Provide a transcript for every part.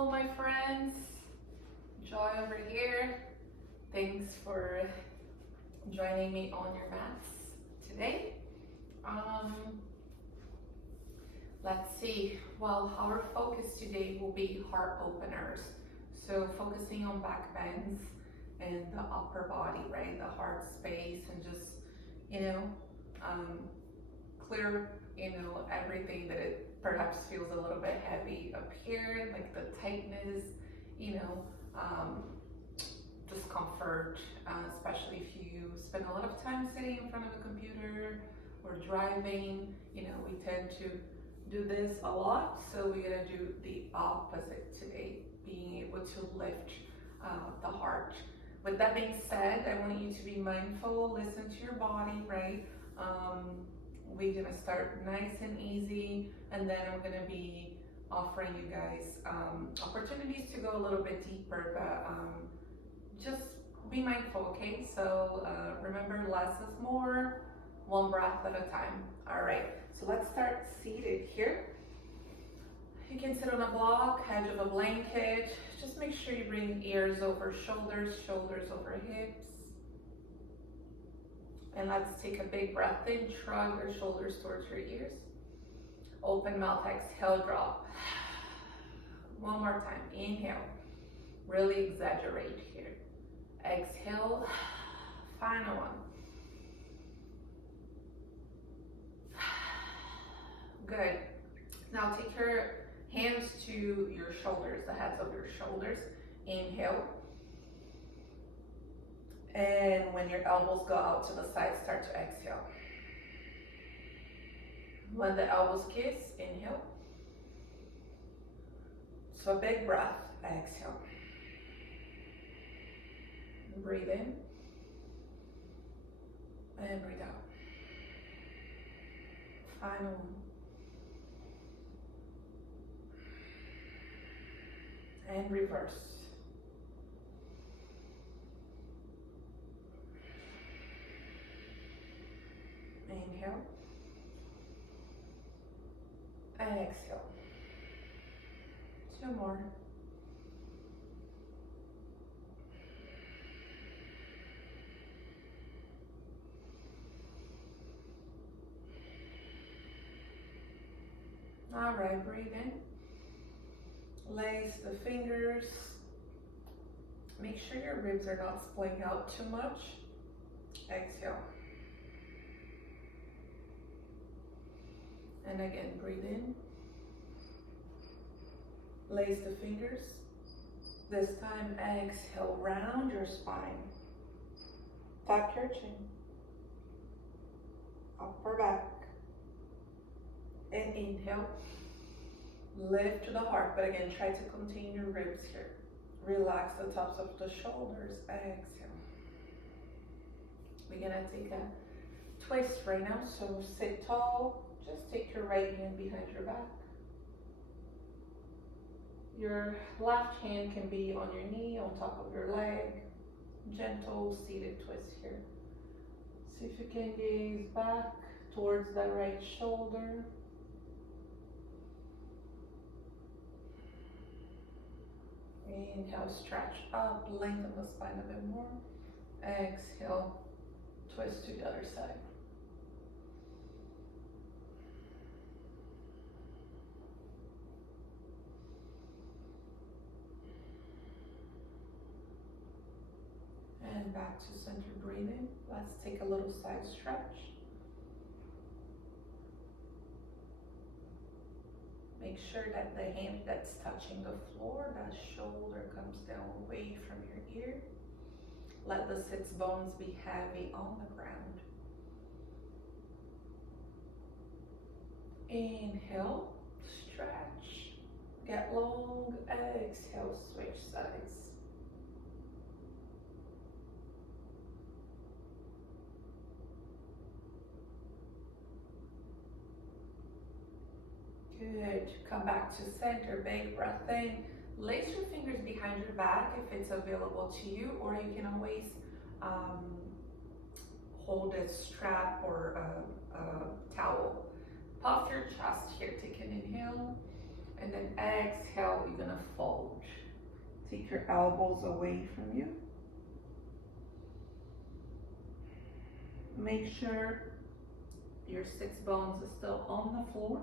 Hello, my friends. Joy over here. Thanks for joining me on your mats today. Let's see. Well, our focus today will be heart openers. So focusing on back bends and the upper body, right? The heart space, and just, clear, everything that it perhaps feels a little bit heavy up here, like the tightness, discomfort, especially if you spend a lot of time sitting in front of a computer or driving. We tend to do this a lot, so we're gonna do the opposite today, being able to lift the heart. With that being said, I want you to be mindful, listen to your body, right? We're gonna start nice and easy, and then I'm gonna be offering you guys opportunities to go a little bit deeper, but just be mindful, okay? So remember, less is more, one breath at a time. All right, so let's start seated here. You can sit on a block, edge of a blanket. Just make sure you bring ears over shoulders, shoulders over hips. And let's take a big breath in, shrug your shoulders towards your ears. Open mouth, exhale, drop. One more time, inhale. Really exaggerate here. Exhale, final one. Good. Now take your hands to your shoulders, the heads of your shoulders. Inhale. And when your elbows go out to the side, start to exhale. When the elbows kiss, inhale. So a big breath, exhale. Breathe in. And breathe out. Final one. And reverse. Inhale. And exhale. Two more. All right, breathe in. Lace the fingers. Make sure your ribs are not splitting out too much. Exhale. And again, breathe in. Lace the fingers. This time, exhale, round your spine. Tuck your chin. Upper back. And inhale. Lift to the heart, but again, try to contain your ribs here. Relax the tops of the shoulders. Exhale. We're gonna take a twist right now. So sit tall. Just take your right hand behind your back. Your left hand can be on your knee, on top of your leg. Gentle seated twist here. See if you can gaze back towards that right shoulder. Inhale, stretch up, lengthen the spine a bit more. Exhale, twist to the other side. And back to center breathing. Let's take a little side stretch. Make sure that the hand that's touching the floor, that shoulder comes down away from your ear. Let the sits bones be heavy on the ground. Inhale, stretch, get long, exhale, switch sides. Good. Come back to center. Big breath in. Lace your fingers behind your back if it's available to you, or you can always hold a strap or a towel. Puff your chest here. Take an inhale And then exhale, you're gonna fold. Take your elbows away from you. Make sure your sits bones are still on the floor.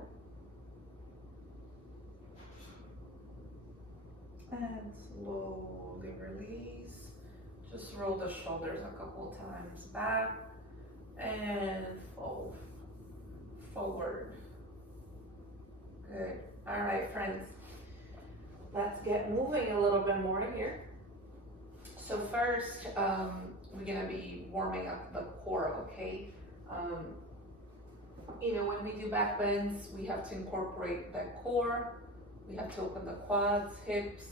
And slowly release. Just roll the shoulders a couple times back and fold forward. Good. All right, friends. Let's get moving a little bit more here. So first, we're gonna be warming up the core, okay? You know, when we do back bends, we have to incorporate the core. We have to open the quads, hips,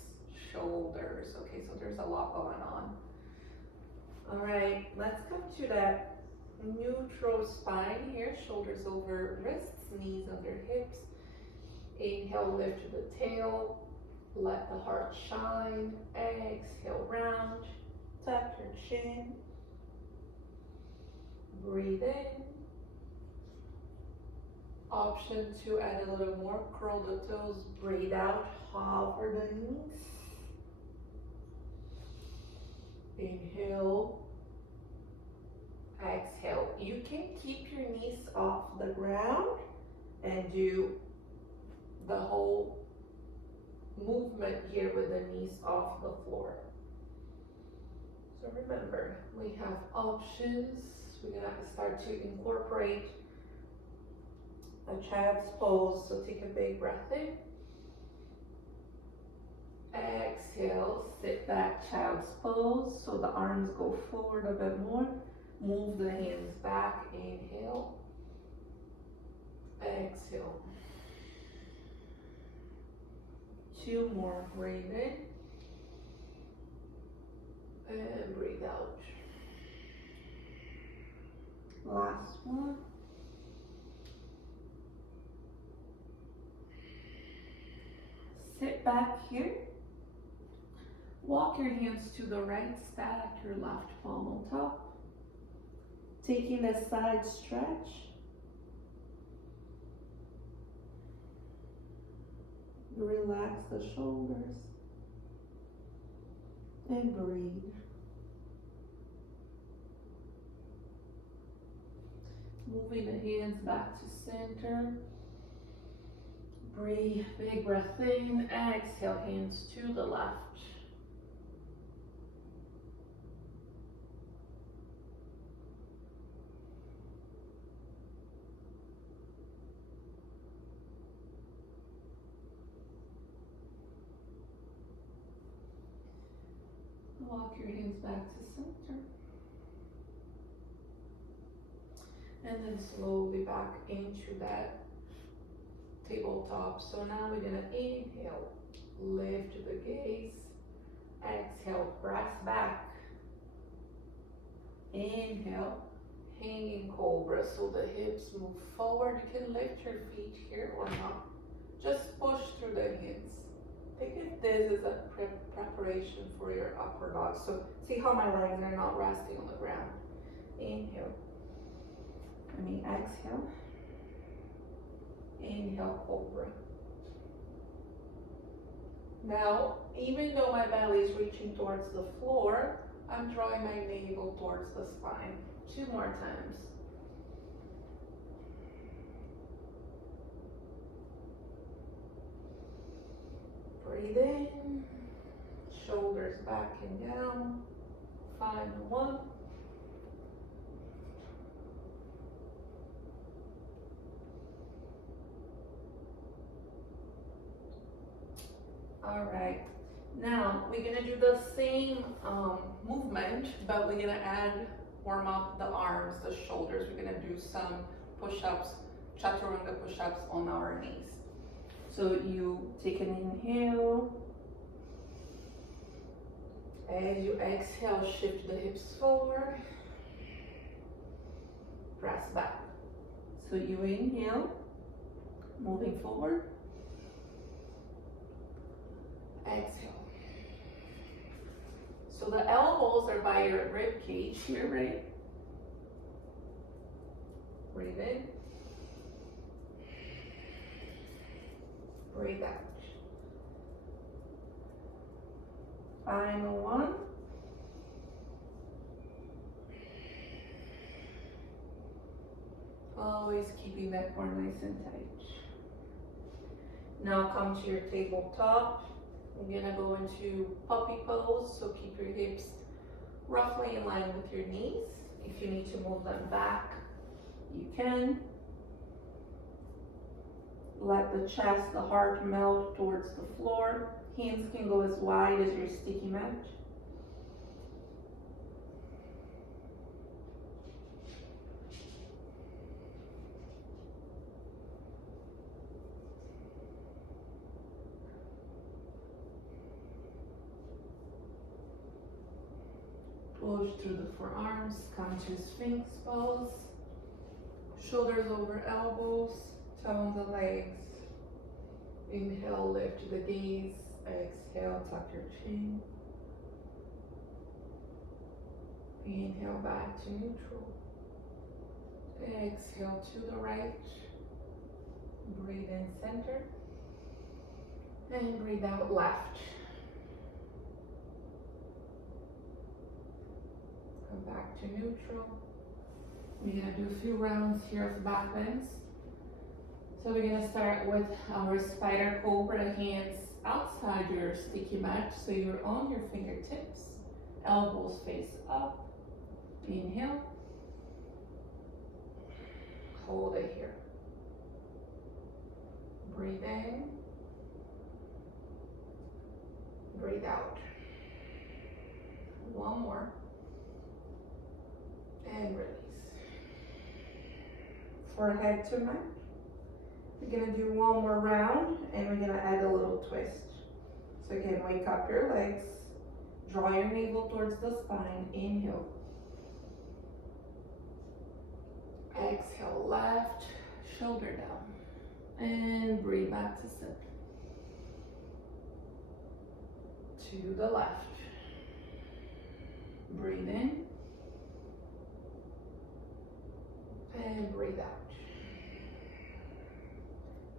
shoulders. Okay, so there's a lot going on. All right, let's come to that neutral spine here. Shoulders over wrists, knees under hips. Inhale, lift to the tail. Let the heart shine. Exhale, round. Tuck your chin. Breathe in. Option to add a little more. Curl the toes. Breathe out. Hover the knees. Inhale. Exhale. You can keep your knees off the ground and do the whole movement here with the knees off the floor. So remember, we have options. We're gonna start to incorporate a child's pose. So take a big breath in. Exhale, sit back, child's pose. So the arms go forward a bit more. Move the hands back. Inhale. Exhale. 2 more. Breathe in. And breathe out. Last one. Sit back here. Walk your hands to the right, stack your left palm on top. Taking a side stretch. Relax the shoulders. And breathe. Moving the hands back to center. Breathe, big breath in. Exhale, hands to the left. Walk your hands back to center. And then slowly back into that tabletop. So now we're gonna inhale, lift the gaze. Exhale, press back. Inhale, hanging cobra. So the hips move forward. You can lift your feet here or not. Just push through the hands. Think of this as a preparation for your upper dog. So see how my legs are not resting on the ground. Inhale. Exhale. Inhale, cobra. Now, even though my belly is reaching towards the floor, I'm drawing my navel towards the spine. 2 more times. Breathe in, shoulders back and down. Final one. All right, now we're gonna do the same movement, but we're gonna warm up the arms, the shoulders. We're gonna do some push-ups, chaturanga push-ups on our knees. So you take an inhale. As you exhale, shift the hips forward. Press back. So you inhale, moving forward. Exhale. So the elbows are by your rib cage here, right? Breathe in. Breathe out. Final one. Always keeping that core nice and tight. Now come to your tabletop. You're gonna go into puppy pose, so keep your hips roughly in line with your knees. If you need to move them back, you can. Let the chest, the heart melt towards the floor. Hands can go as wide as your sticky mat. Push through the forearms, come to Sphinx pose. Shoulders over elbows, tone the legs. Inhale, lift the gaze. Exhale, tuck your chin. Inhale, back to neutral. Exhale to the right. Breathe in center. And breathe out left. Come back to neutral. We're gonna do a few rounds here of back bends. So we're gonna start with our spider cobra, hands outside your sticky mat, so you're on your fingertips, elbows face up. Inhale. Hold it here. Breathe in. Breathe out. One more. And release. Forehead to mat. We're gonna do one more round and we're gonna add a little twist. So again, wake up your legs, draw your navel towards the spine, inhale. Exhale, left shoulder down. And breathe back to center. To the left. Breathe in. And breathe out.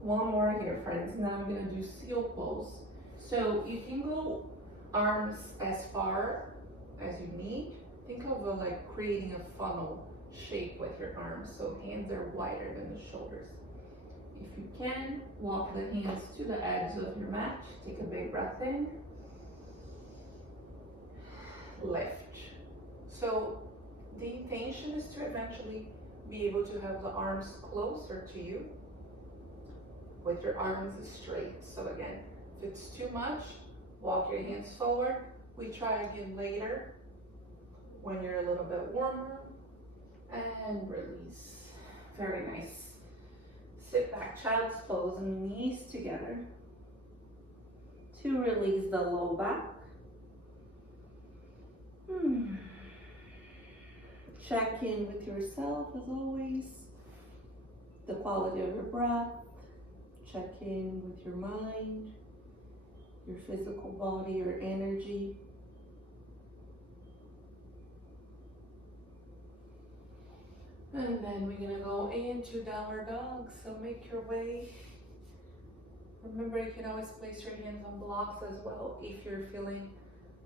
One more here, friends. Now I'm gonna do seal pose. So you can go arms as far as you need. Think of like creating a funnel shape with your arms. So hands are wider than the shoulders. If you can, walk the hands to the edge of your mat. Take a big breath in. Lift. So the intention is to eventually be able to have the arms closer to you with your arms straight. So again, if it's too much, walk your hands forward. We try again later when you're a little bit warmer. And release. Very nice. Sit back, child's pose, and knees together to release the low back. Check in with yourself as always. The quality of your breath. Check in with your mind, your physical body, your energy. And then we're gonna go into downward dog. So make your way. Remember, you can always place your hands on blocks as well if you're feeling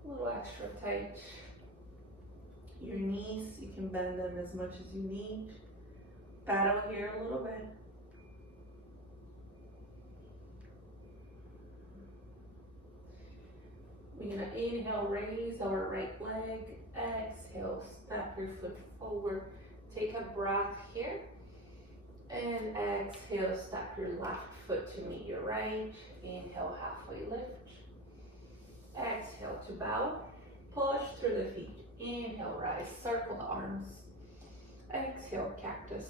a little extra tight. Your knees, you can bend them as much as you need. Battle here a little bit. We're gonna inhale, raise our right leg. Exhale, step your foot forward. Take a breath here. And exhale, step your left foot to meet your right. Inhale, halfway lift. Exhale to bow. Push through the feet. Inhale, rise, circle the arms. Exhale, cactus.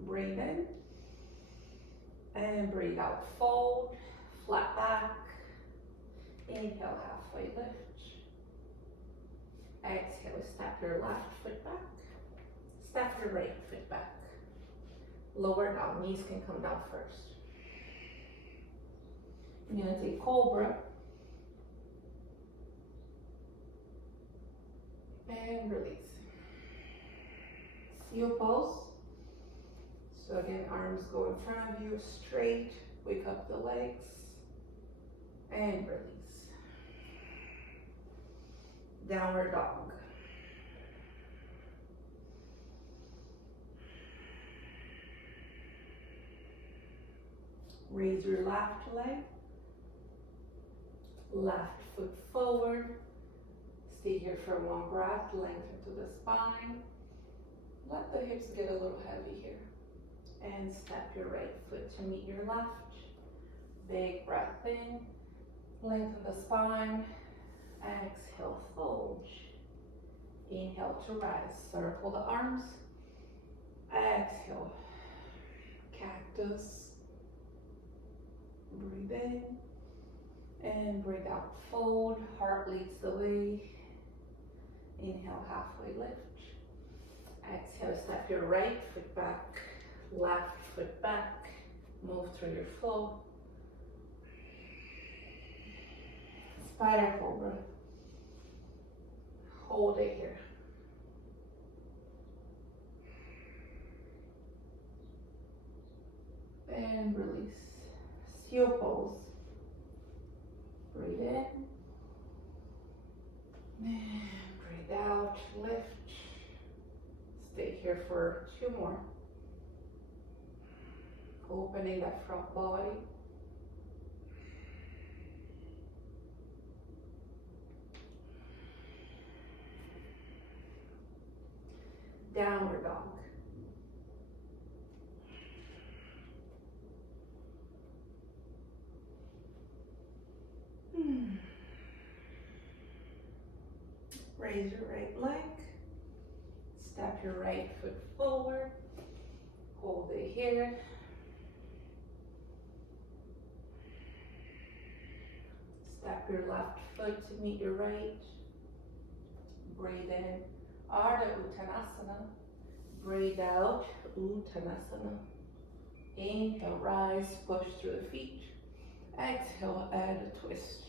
Breathe in. And breathe out, fold, flat back. Inhale, halfway lift. Exhale, step your left foot back. Step your right foot back. Lower down, knees can come down first. I'm gonna take cobra. And release. Seal pose. So again, arms go in front of you, straight. Wake up the legs. And release. Downward dog. Raise your left leg, left foot forward. Stay here for one breath, lengthen to the spine. Let the hips get a little heavy here. And step your right foot to meet your left. Big breath in, lengthen the spine. Exhale, fold. Inhale to rise, circle the arms. Exhale, cactus. Breathe in and breathe out, fold. Heart leads the way. Inhale, halfway lift. Exhale, step your right foot back, left foot back. Move through your flow. Spider cobra. Hold it here. And release. Seal pose. Breathe in. And breathe out. Lift. Stay here for 2 more. Opening that front body. Downward dog. Raise your right leg. Step your right foot forward. Hold it here. Step your left foot to meet your right. Breathe in, Ardha Uttanasana. Breathe out, Uttanasana. Inhale, rise, push through the feet. Exhale, add a twist.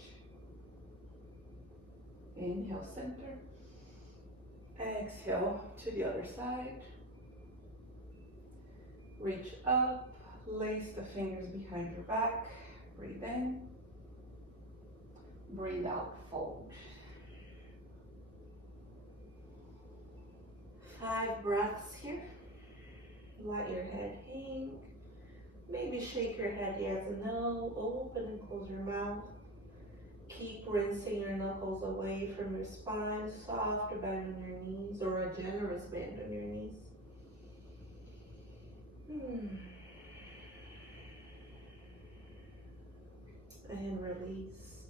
Inhale, center. Exhale to the other side. Reach up, lace the fingers behind your back. Breathe in. Breathe out, fold. 5 breaths here. Let your head hang. Maybe shake your head yes and no. Open and close your mouth. Keep rinsing your knuckles away from your spine. Soft bend on your knees, or a generous bend on your knees. And release.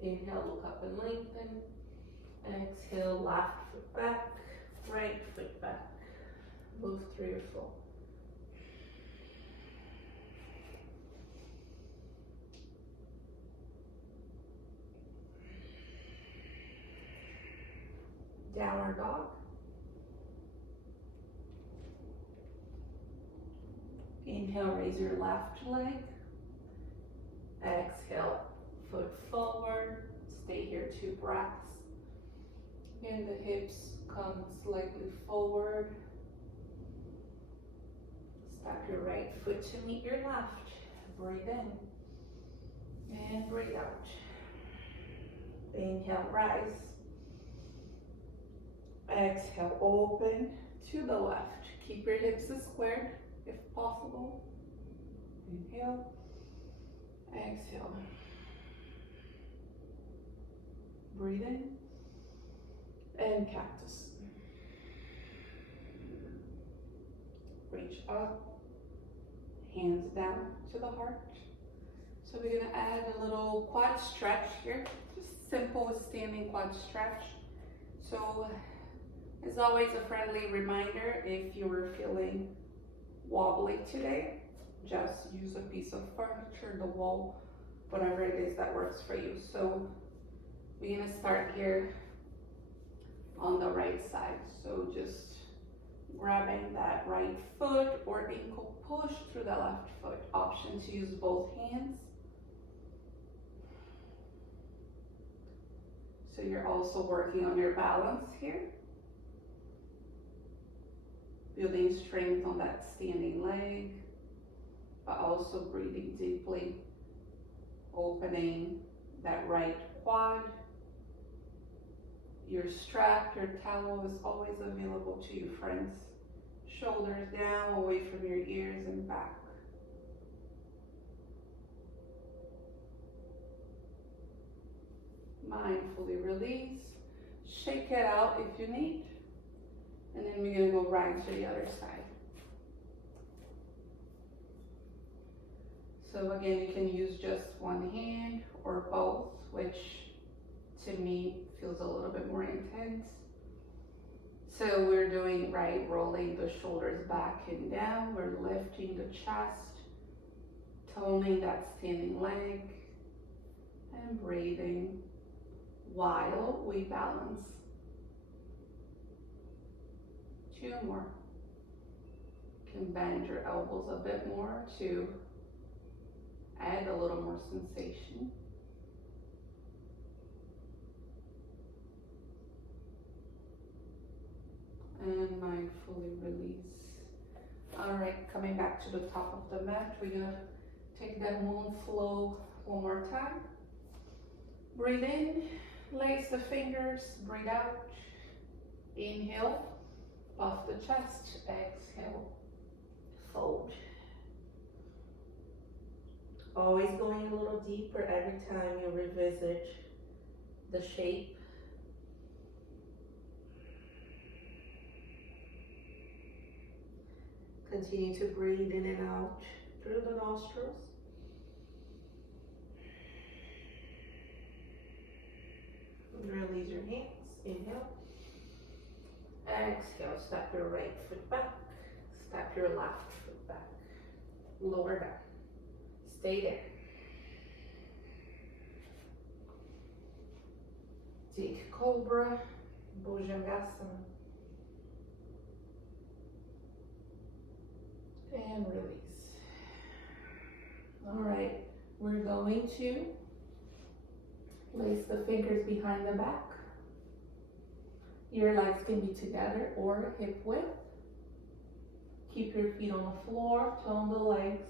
Inhale, look up and lengthen. Exhale, left foot back, right foot back. Move through your flow. Downward dog. Inhale, raise your left leg. Exhale, foot forward. Stay here 2 breaths. And the hips come slightly forward. Step your right foot to meet your left. Breathe in and breathe out. Inhale, rise. Exhale, open to the left. Keep your hips squared if possible. Inhale, exhale. Breathe in and cactus. Reach up, hands down to the heart. So we're gonna add a little quad stretch here, just simple standing quad stretch. So as always, a friendly reminder, if you're feeling wobbly today, just use a piece of furniture, the wall, whatever it is that works for you. So we're gonna start here on the right side. So just grabbing that right foot or ankle, push through the left foot. Option to use both hands. So you're also working on your balance here. Building strength on that standing leg, but also breathing deeply, opening that right quad. Your strap, your towel is always available to you, friends. Shoulders down, away from your ears and back. Mindfully release. Shake it out if you need. And then we're gonna go right to the other side. So again, you can use just one hand or both, which to me feels a little bit more intense. So we're doing right, rolling the shoulders back and down. We're lifting the chest, toning that standing leg, and breathing while we balance. 2 more. You can bend your elbows a bit more to add a little more sensation. And mindfully release. All right, coming back to the top of the mat, we're gonna take that moon flow one more time. Breathe in, lace the fingers, breathe out. Inhale, puff the chest, exhale, fold. Always going a little deeper every time you revisit the shape. Continue to breathe in and out through the nostrils. Release your hands. Inhale. Exhale. Step your right foot back. Step your left foot back. Lower down. Stay there. Take Cobra, Bhujangasana. And release. All right, we're going to place the fingers behind the back. Your legs can be together or hip width. Keep your feet on the floor, tone the legs.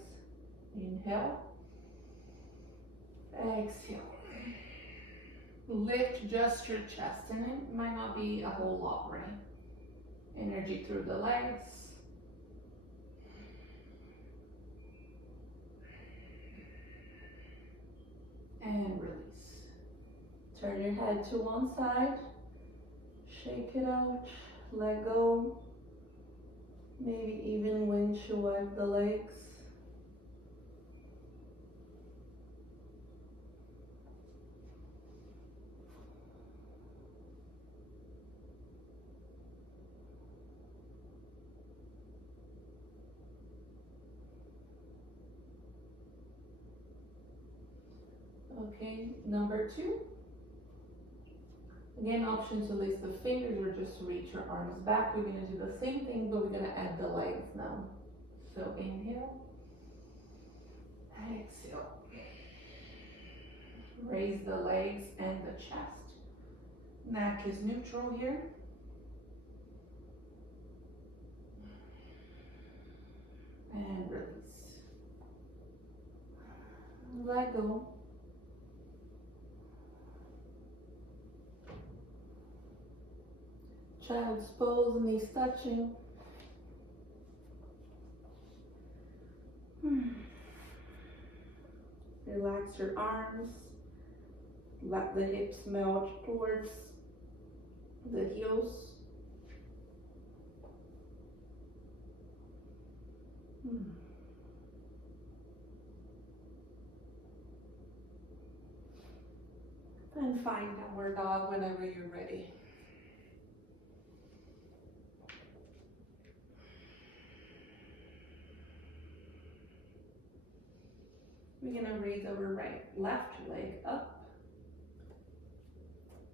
Inhale. Exhale. Lift just your chest, and it might not be a whole lot, right? Energy through the legs. And release. Turn your head to one side. Shake it out. Let go. Maybe even windshield wipe the legs. Okay, number 2. Again, option to lace the fingers or just reach your arms back. We're going to do the same thing, but we're going to add the legs now. So inhale, exhale. Raise the legs and the chest. Neck is neutral here. And release. Let go. Child's pose, knees touching. Relax your arms. Let the hips melt towards the heels. And find downward dog whenever you're ready. We're gonna raise our left leg up,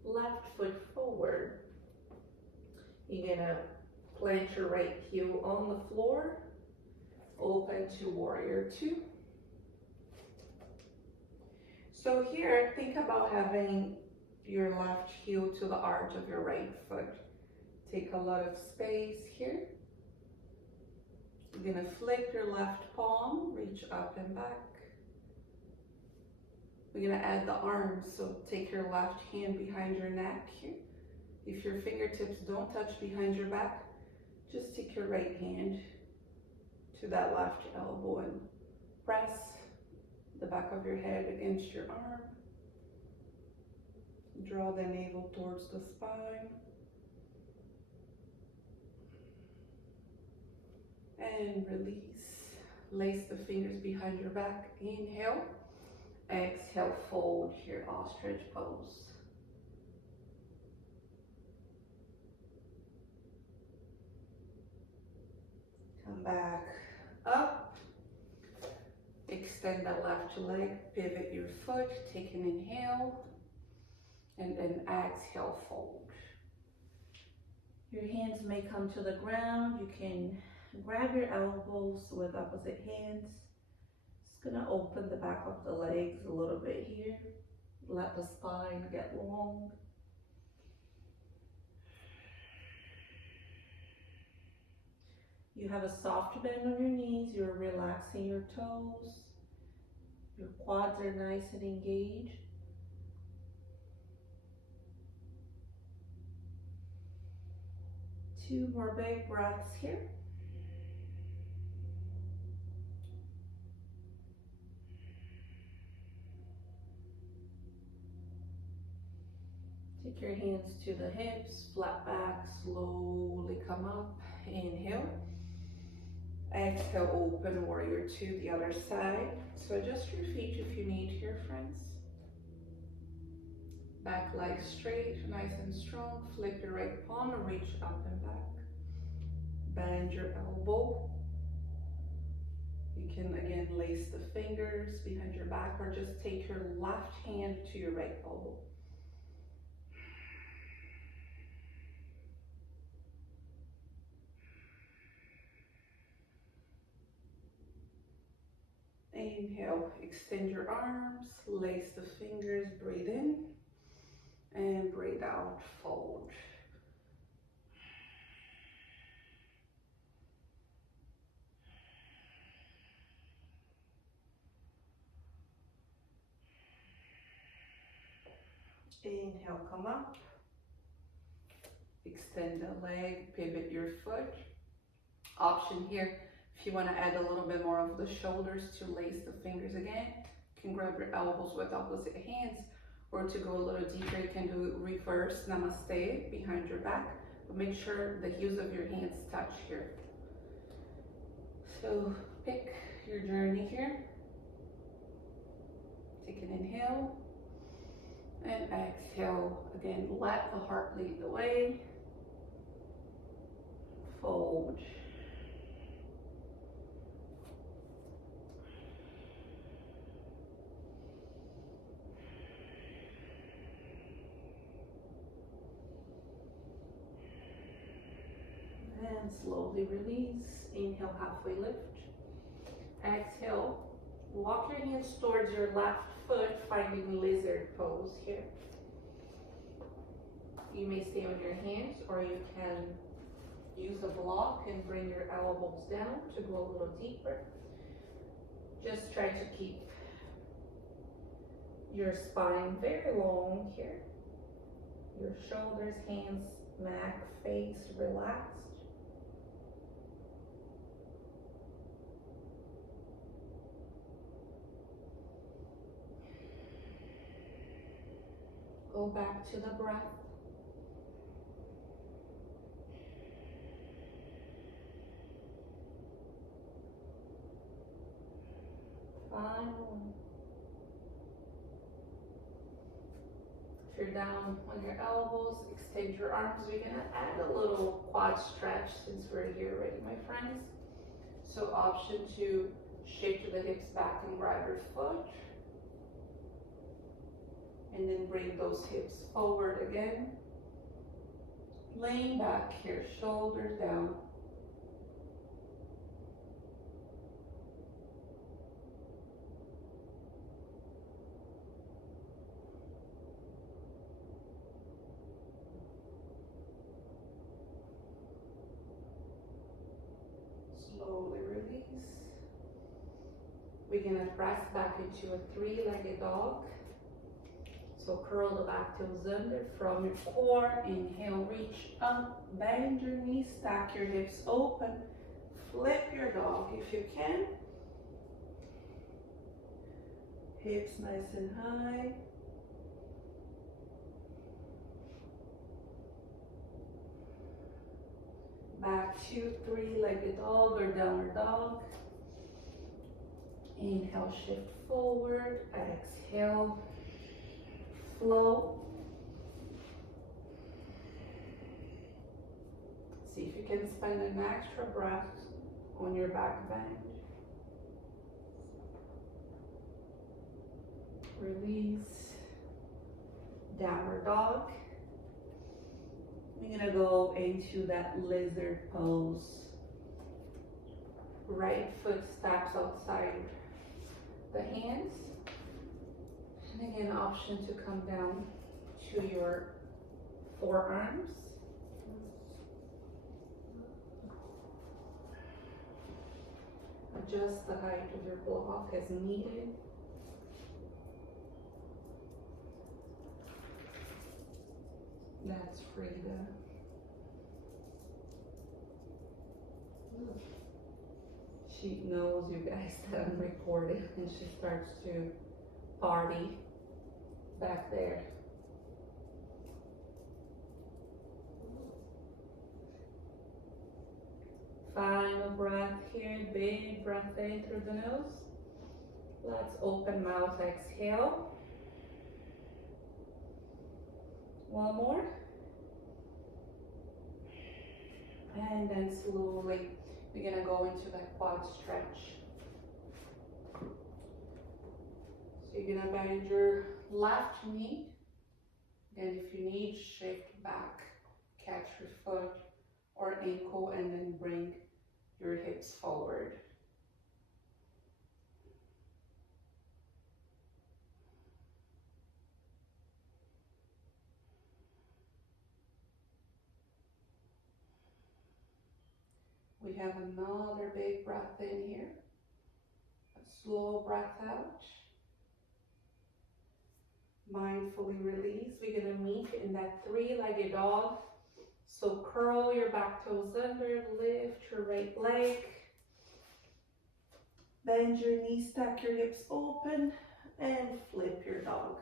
left foot forward. You're gonna plant your right heel on the floor, open to warrior 2. So here, think about having your left heel to the arch of your right foot. Take a lot of space here. You're gonna flip your left palm, reach up and back. We're gonna add the arms, so take your left hand behind your neck here. If your fingertips don't touch behind your back, just take your right hand to that left elbow and press the back of your head against your arm. Draw the navel towards the spine. And release. Lace the fingers behind your back. Inhale. Exhale, fold here, ostrich pose. Come back up. Extend the left leg, pivot your foot, take an inhale, and then exhale, fold. Your hands may come to the ground. You can grab your elbows with opposite hands. Just gonna open the back of the legs a little bit here. Let the spine get long. You have a soft bend on your knees. You're relaxing your toes. Your quads are nice and engaged. Two more big breaths here. Take your hands to the hips, flat back, slowly come up. Inhale. Exhale, open warrior two, the other side. So adjust your feet if you need here, friends. Back leg straight, nice and strong. Flip your right palm and reach up and back. Bend your elbow. You can again lace the fingers behind your back or just take your left hand to your right elbow. Inhale, extend your arms, lace the fingers, breathe in, and breathe out, fold. Inhale, come up. Extend the leg, pivot your foot. Option here, if you want to add a little bit more of the shoulders to lace the fingers again, you can grab your elbows with opposite hands, or to go a little deeper, you can do reverse namaste behind your back, but make sure the heels of your hands touch here. So pick your journey here. Take an inhale and exhale. Again, let the heart lead the way. Fold. And slowly release. Inhale, halfway lift. Exhale, walk your hands towards your left foot, finding lizard pose here. You may stay on your hands, or you can use a block and bring your elbows down to go a little deeper. Just try to keep your spine very long here. Your shoulders, hands, neck, face relaxed. Go back to the breath. Final one. If you're down on your elbows, extend your arms. We're gonna add a little quad stretch since we're here already, my friends. So option to shake the hips back and grab your foot. And then bring those hips forward again. Laying back here, shoulders down. Slowly release. We're gonna press back into a three-legged dog. So curl the back toes under from your core. Inhale, reach up, bend your knees, stack your hips open, flip your dog if you can. Hips nice and high. Back to three-legged dog or downward dog. Inhale, shift forward. Exhale, flow. See if you can spend an extra breath on your back bend. Release. Downward dog. We're gonna go into that lizard pose. Right foot steps outside the hands. And again, option to come down to your forearms. Adjust the height of your block as needed. That's Frida. She knows you guys that I'm recording and she starts to party back there. Final breath here, big breath in through the nose. Let's open mouth, exhale. One more. And then slowly, we're gonna go into that quad stretch. So you're gonna bend your left knee. And if you need, shift back, catch your foot or ankle, and then bring your hips forward. We have another big breath in here. A slow breath out. Mindfully release. We're gonna meet in that three-legged dog. So curl your back toes under, lift your right leg. Bend your knees, stack your hips open, and flip your dog.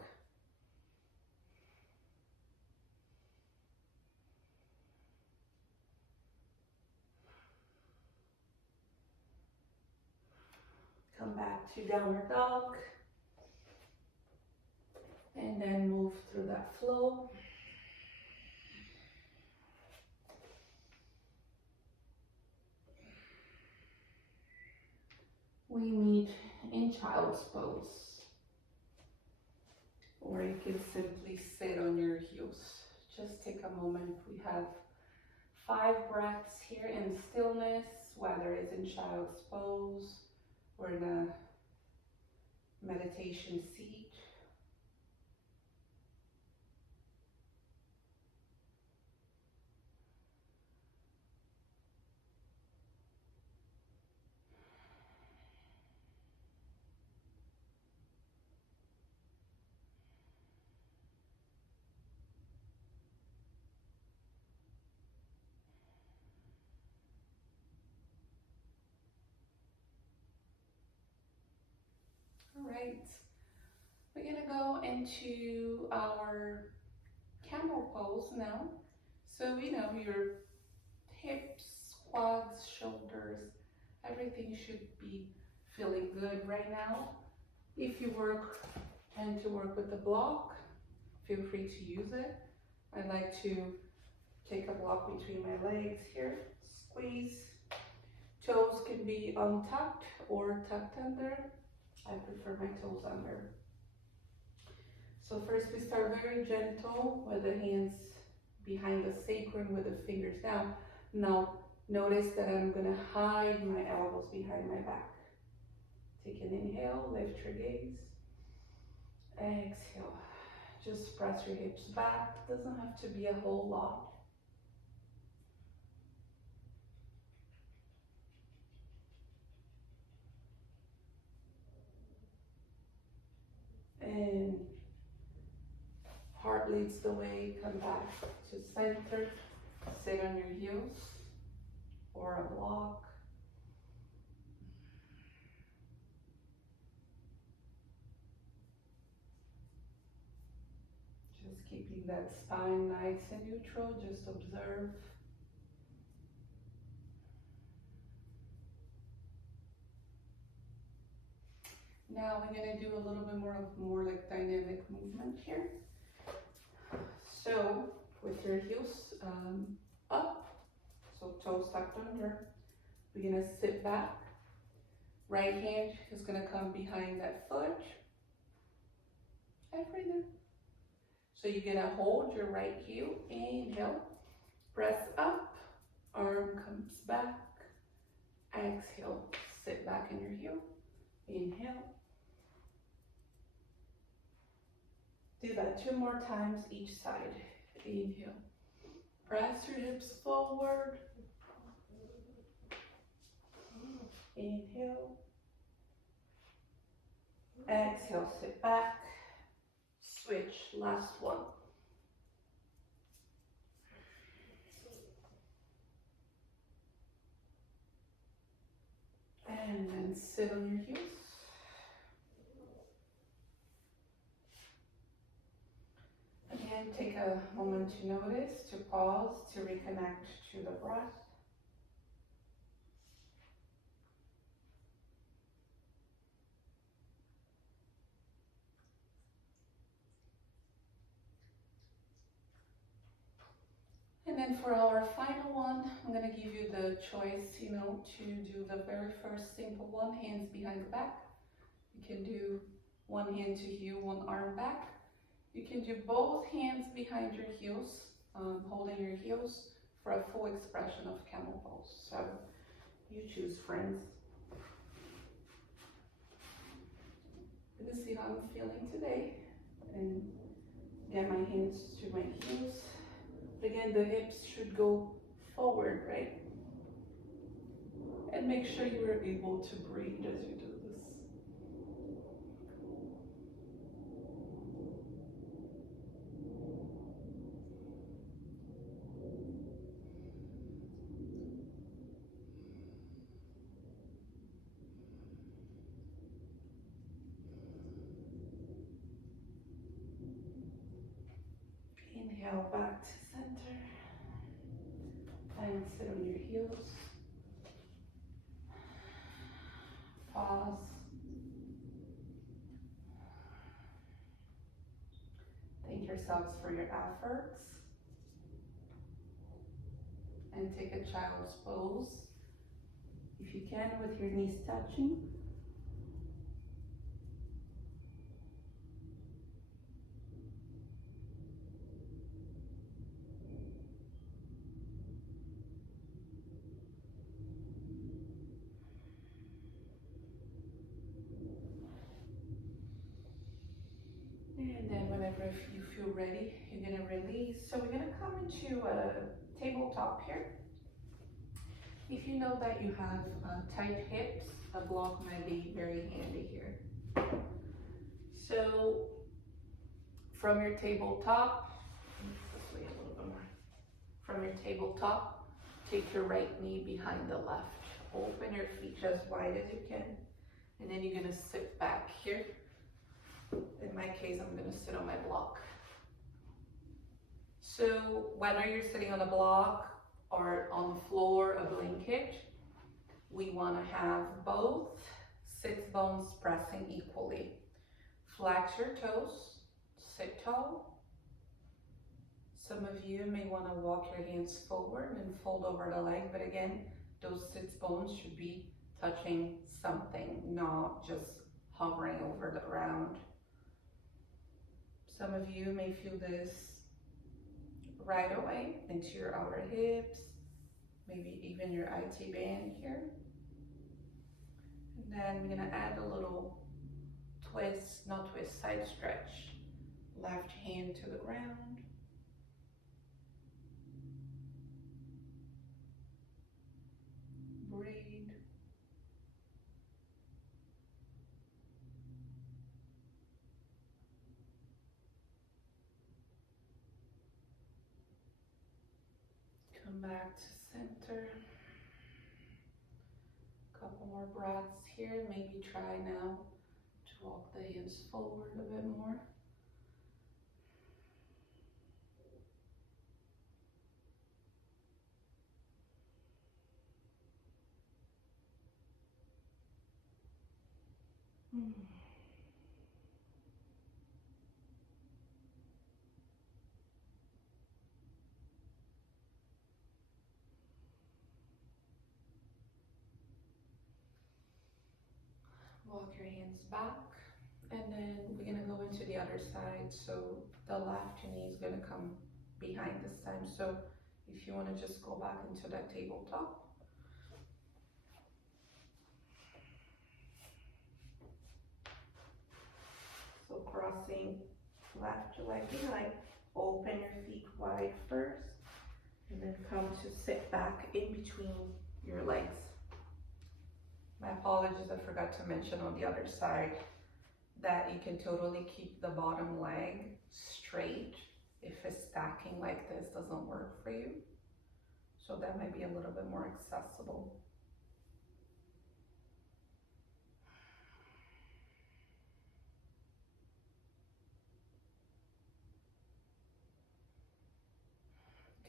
Come back to downward dog. And then move through that flow. We meet in child's pose. Or you can simply sit on your heels. Just take a moment. We have 5 breaths here in stillness, whether it's in child's pose or in a meditation seat. All right, we're gonna go into our camel pose now. So you know your hips, quads, shoulders, everything should be feeling good right now. If you tend to work with the block, feel free to use it. I like to take a block between my legs here, squeeze. Toes can be untucked or tucked under. I prefer my toes under. So first we start very gentle with the hands behind the sacrum with the fingers down. Now notice that I'm gonna hide my elbows behind my back. Take an inhale, lift your gaze. Exhale, just press your hips back. Doesn't have to be a whole lot. And Heart leads the way. Come back to center. Sit on your heels or a block. Just keeping that spine nice and neutral. Just observe. Now we're going to do a little bit more like dynamic movement here. So with your heels up, so toes tucked under, we're going to sit back. Right hand is going to come behind that foot. And breathe in. So you're going to hold your right heel, inhale, press up, arm comes back, exhale, sit back in your heel, inhale. Do that 2 more times each side. Inhale. Press your hips forward. Inhale. Exhale, sit back. Switch, last one. And then sit on your heels. Again, take a moment to notice, to pause, to reconnect to the breath. And then for our final one, I'm going to give you the choice, to do the very first simple one, hands behind the back. You can do one hand to heel, one arm back. You can do both hands behind your heels, holding your heels for a full expression of camel pose. So you choose, friends. I'm going to see how I'm feeling today. And get my hands to my heels. Again, the hips should go forward, right? And make sure you are able to breathe as you do this. Inhale back to center. And sit on your heels. Pause. Thank yourselves for your efforts. And take a child's pose. If you can, with your knees touching. And then whenever you feel ready, you're going to release. So we're going to come into a tabletop here. If you know that you have tight hips, a block might be very handy here. So from your tabletop, this way a little bit more. From your tabletop, take your right knee behind the left. Open your feet as wide as you can. And then you're going to sit back here. In my case, I'm going to sit on my block. So whether you're sitting on a block or on the floor, a blanket, we want to have both sits bones pressing equally. Flex your toes, sit tall. Some of you may want to walk your hands forward and fold over the leg, but again, those sits bones should be touching something, not just hovering over the ground. Some of you may feel this right away into your outer hips, maybe even your IT band here. And then we're gonna add a little twist, not twist, side stretch. Left hand to the ground. Breathe. back to center. Couple more breaths here. Maybe try now to walk the hands forward a bit more. Walk your hands back, and then we're gonna go into the other side. So the left knee is gonna come behind this time. So if you wanna just go back into that tabletop. So crossing left leg behind, open your feet wide first, and then come to sit back in between your legs. My apologies, I forgot to mention on the other side that you can totally keep the bottom leg straight if a stacking like this doesn't work for you. So that might be a little bit more accessible.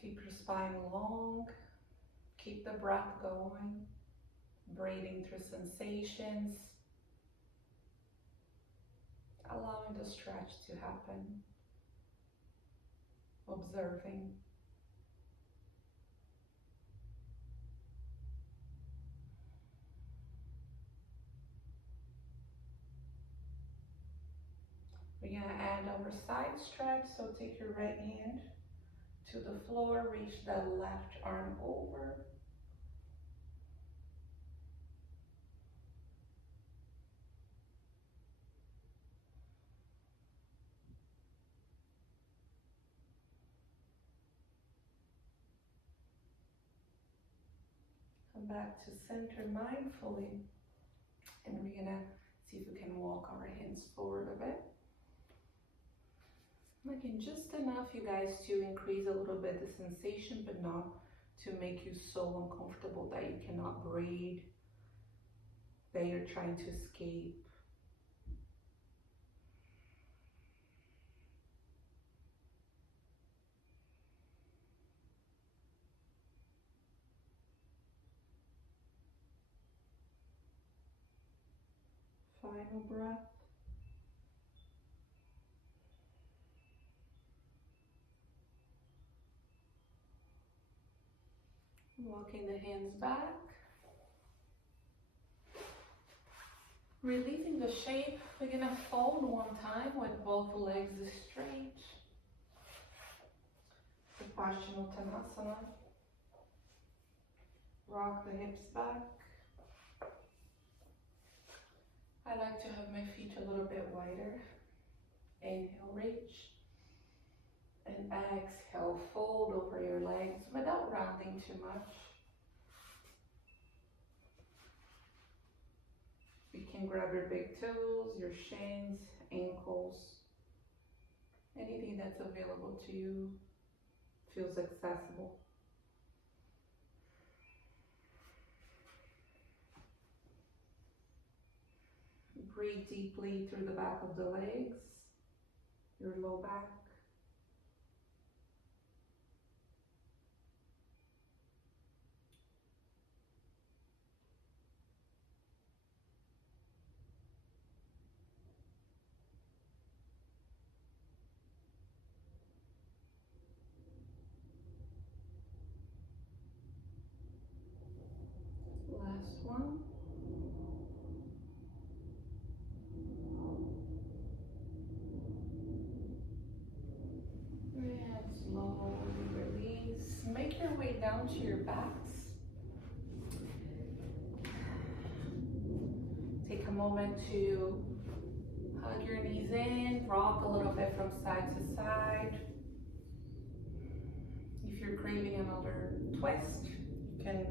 Keep your spine long, keep the breath going, breathing through sensations, allowing the stretch to happen, observing. We're gonna add our side stretch, so take your right hand to the floor, reach the left arm over. Come back to center mindfully, and we're gonna see if we can walk our hands forward a bit. Again, just enough, you guys, to increase a little bit the sensation, but not to make you so uncomfortable that you cannot breathe, that you're trying to escape. Final breath. Walking the hands back. Releasing the shape, we're gonna fold one time with both legs straight. Uttanasana. Rock the hips back. I like to have my feet a little bit wider. Inhale, reach. And exhale, fold over your legs without rounding too much. You can grab your big toes, your shins, ankles, anything that's available to you, feels accessible. Breathe deeply through the back of the legs, your low back. Last one. And slowly release. Make your way down to your backs. Take a moment to hug your knees in, rock a little bit from side to side. If you're craving another twist, you can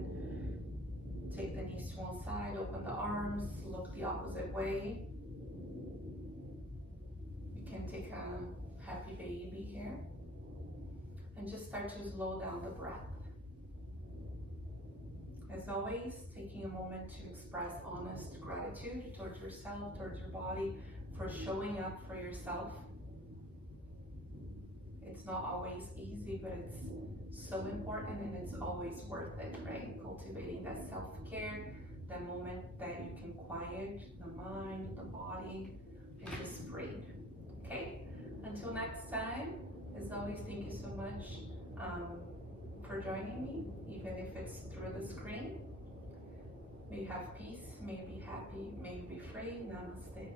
take the knees to one side, open the arms, look the opposite way. You can take a happy baby here and just start to slow down the breath. As always, taking a moment to express honest gratitude towards yourself, towards your body, for showing up for yourself. It's not always easy, but it's so important, and it's always worth it, right? Cultivating that self-care, that moment that you can quiet the mind, the body, and just breathe, okay? Until next time, as always, thank you so much for joining me, even if it's through the screen. May you have peace, may you be happy, may you be free. Namaste.